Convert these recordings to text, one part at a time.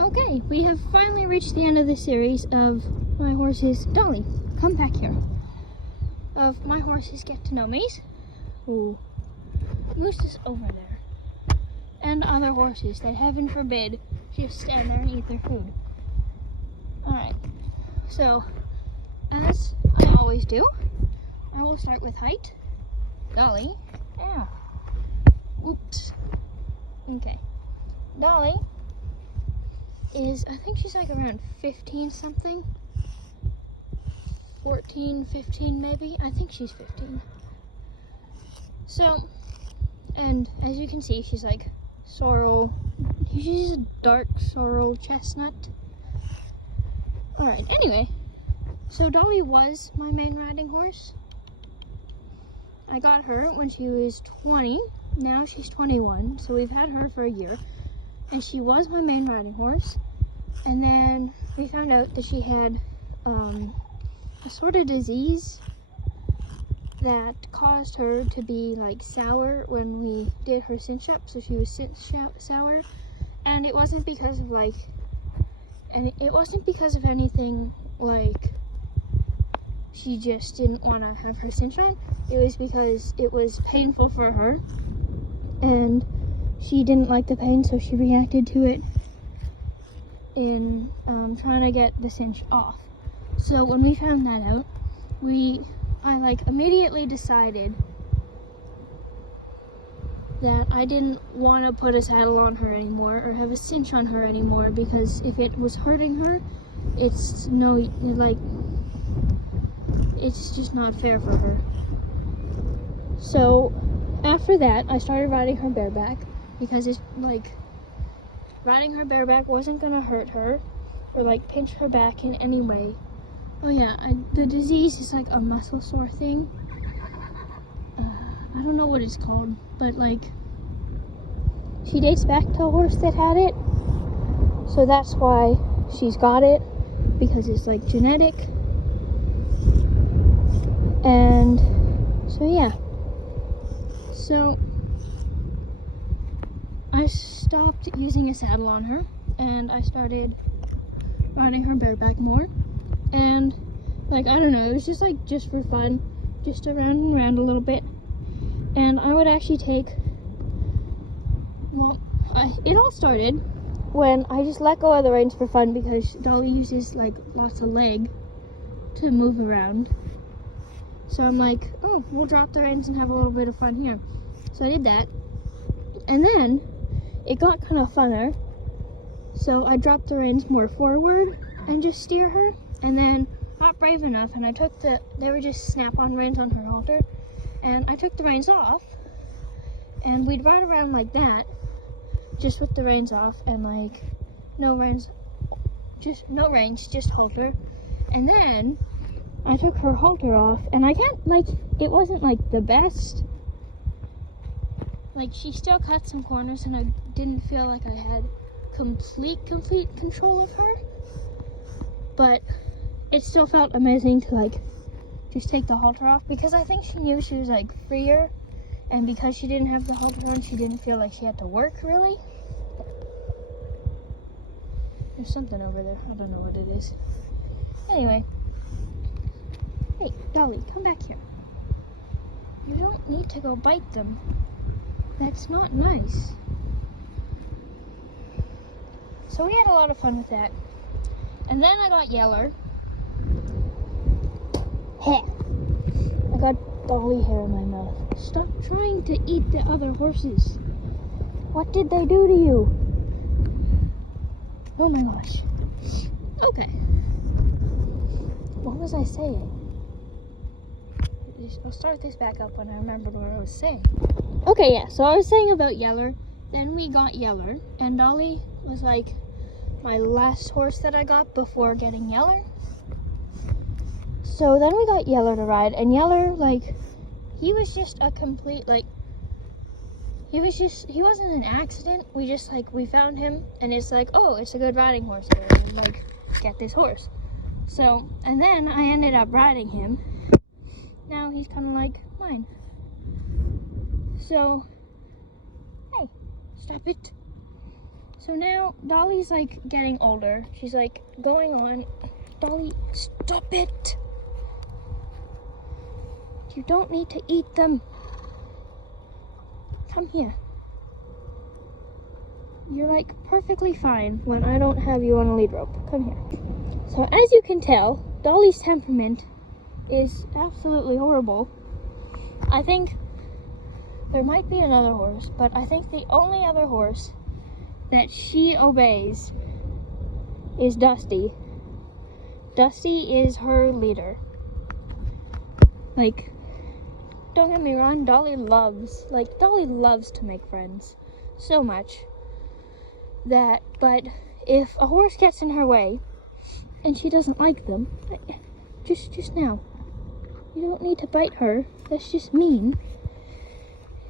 Okay, we have finally reached the end of the series of my horses. Dolly, come back here. Of my horses get to know me's. Ooh, Moose is over there. And other horses that heaven forbid just stand there and eat their food. Alright, so as I always do, I will start with height. Dolly. Ow. Oops. Okay. Dolly is, I think she's like around 15 something. 14, 15 maybe. I think she's 15. So, and as you can see, she's like sorrel. She's a dark sorrel chestnut. Alright, anyway. So Dolly was my main riding horse. I got her when she was 20. Now she's 21. So we've had her for a year. And she was my main riding horse. And then we found out that she had a sort of disease that caused her to be like sour when we did her cinch up. So she was sour. And it wasn't because of like, and it wasn't because of anything like she just didn't want to have her cinch on. It was because it was painful for her and she didn't like the pain, so she reacted to it in trying to get the cinch off. So when we found that out, I like immediately decided that I didn't want to put a saddle on her anymore or have a cinch on her anymore, because if it was hurting her, it's just not fair for her. So after that, I started riding her bareback because it's like riding her bareback wasn't gonna hurt her or like pinch her back in any way. Oh yeah, the disease is like a muscle sore thing. I don't know what it's called, but like she dates back to a horse that had it, so that's why she's got it, because it's like genetic. And so yeah, so I stopped using a saddle on her and I started riding her bareback more. And like, I don't know, it was just for fun, just around and around a little bit. And I would actually take, it all started when I just let go of the reins for fun, because Dolly uses like lots of leg to move around. So I'm like, oh, we'll drop the reins and have a little bit of fun here. So I did that. And then it got kind of funner. So I dropped the reins more forward and just steer her. And then not brave enough, and I took they were just snap-on reins on her halter. And I took the reins off. And we'd ride around like that, just with the reins off and like no reins, just halter. And then I took her halter off, and I can't, like, it wasn't like the best. Like, she still cut some corners and I didn't feel like I had complete control of her. But it still felt amazing to like just take the halter off, because I think she knew she was like freer, and because she didn't have the halter on, she didn't feel like she had to work really. There's something over there, I don't know what it is. Anyway. Hey, Dolly, come back here. You don't need to go bite them. That's not nice. So we had a lot of fun with that. And then I got Yeller. Heh. I got Dolly hair in my mouth. Stop trying to eat the other horses. What did they do to you? Oh my gosh. Okay. What was I saying? I'll start this back up when I remember what I was saying. Okay, yeah, so I was saying about Yeller. Then we got Yeller, and Dolly was like my last horse that I got before getting Yeller. So then we got Yeller to ride, and Yeller, like, he was just a complete, like, he wasn't an accident. We found him, and it's like, oh, it's a good riding horse here, and like, get this horse. So, and then I ended up riding him. Now he's kind of like mine. So, hey, stop it. So now Dolly's like getting older. She's like going on. Dolly, stop it. You don't need to eat them. Come here. You're like perfectly fine when I don't have you on a lead rope. Come here. So as you can tell, Dolly's temperament is absolutely horrible. I think there might be another horse, but I think the only other horse that she obeys is Dusty. Dusty is her leader. Like, don't get me wrong, Dolly loves to make friends so much that, but if a horse gets in her way and she doesn't like them, just now, you don't need to bite her, that's just mean.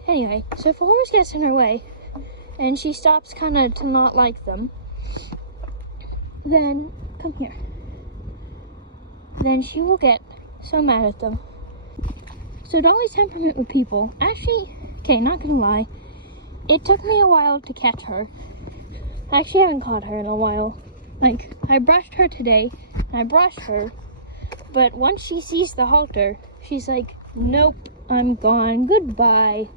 Anyway, so if a horse gets in her way and she stops kind of to not like them, then come here. Then she will get so mad at them. So Dolly's temperament with people, actually, okay, not gonna lie, it took me a while to catch her. I actually haven't caught her in a while. Like, I brushed her today, and I brushed her, but once she sees the halter, she's like, nope, I'm gone, goodbye.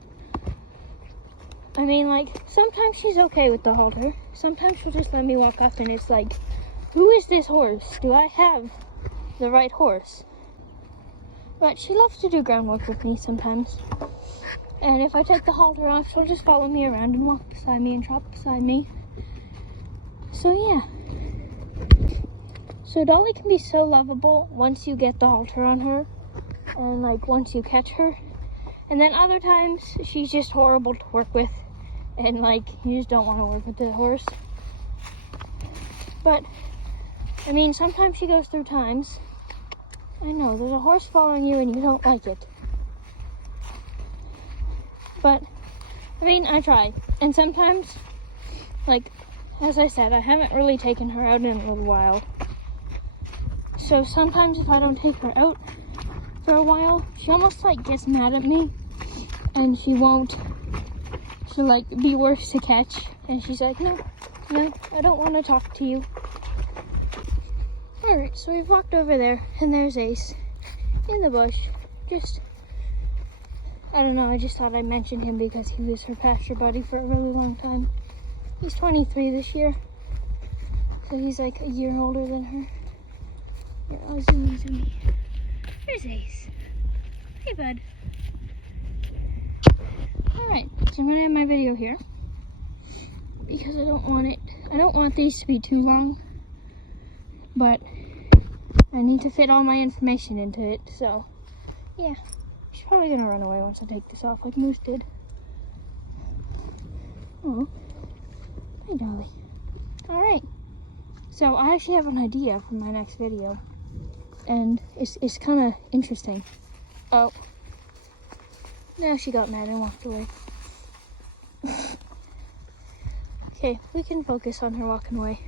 I mean, like, sometimes she's okay with the halter. Sometimes she'll just let me walk up and it's like, who is this horse? Do I have the right horse? But she loves to do groundwork with me sometimes. And if I take the halter off, she'll just follow me around and walk beside me and trot beside me. So yeah. So Dolly can be so lovable once you get the halter on her. And like once you catch her. And then other times, she's just horrible to work with. And like, you just don't want to work with the horse. But, I mean, sometimes she goes through times. I know, there's a horse following you and you don't like it. But, I mean, I try. And sometimes, like, as I said, I haven't really taken her out in a little while. So sometimes if I don't take her out for a while, she almost like gets mad at me. And she'll like be worse to catch. And she's like, no, I don't want to talk to you. Alright, so we've walked over there, and there's Ace in the bush. I don't know, I just thought I'd mention him because he was her pasture buddy for a really long time. He's 23 this year, so he's like a year older than her. Here, I'll zoom. There's Ace. Hey, bud. Alright, so I'm gonna end my video here because I don't want these to be too long. But I need to fit all my information into it, so yeah. She's probably gonna run away once I take this off like Moose did. Oh, hey Dolly. Alright, so I actually have an idea for my next video, and it's kind of interesting. Oh, now she got mad and walked away. Okay, we can focus on her walking away.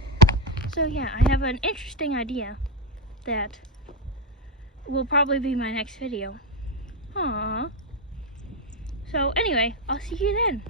So yeah, I have an interesting idea that will probably be my next video. Aww. So anyway, I'll see you then.